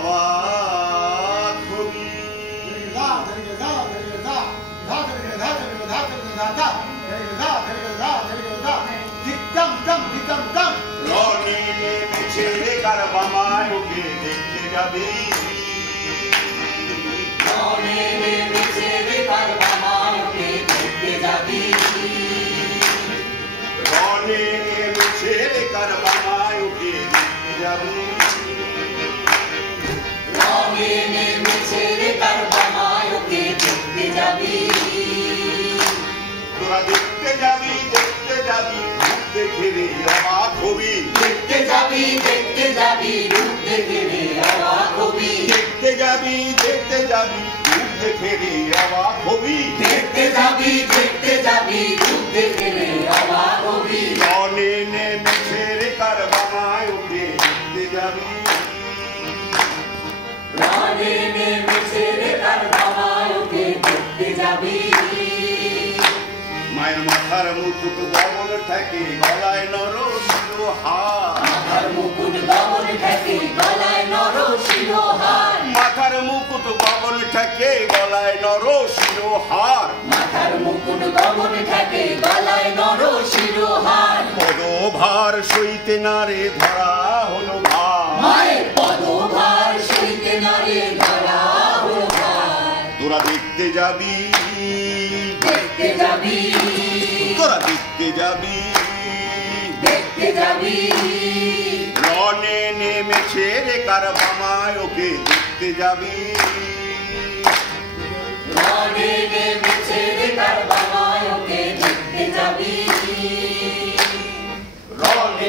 অবাক হবি। রনি নেমেছে কার বামায় ওকে দেখতে যাবি। রনি নেমেছে কার বামায় ওকে দেখতে যাবি। রনি নেমেছে কার বামায় ওকে দেখতে যাবি। রনি নেমেছে কার বামায় ওকে দেখতে যাবি। তোরা দেখতে যাবি দেখতে যাবি রূপ দেখে রে অবাক হবি। দেখতে যাবি দেখতে যাবি রূপ দেখে রে অবাক হবি। দেখতে যাবি দেখতে যাবি রূপ দেখে রে অবাক হবি। দেখতে যাবি দেখতে যাবি রূপ দেখে রে অবাক হবি। রনি নেমেছে কার বামায় ওকে দেখতে যাবি। রনি নেমেছে কার বামায় ওকে দেখতে যাবি। মায়ের মাথার মুকুট গগন থাকে গলায় নর শিরোহার। মাথার মুকুট গগন থাকে গলায় নর শিরোহার। মাথার মুকুট গগন থাকে গলায় নর শিরোহার। মাথার মুকুট গগন থাকে গলায় নর শিরোহার। পদভার সইতে না রে ধরা হলো ভার। মায়ের পদভার সইতে না রে ধরা হলো ভার। তোরা দেখতে যাবি দেখতে যাবি তোরা দেখতে যাবি। দেখতে যাবি। রনে নেমেছে রে কার বামায় ওকে দেখতে যাবি। রনি নেমেছে কার বামায় ওকে দেখতে যাবি। রনি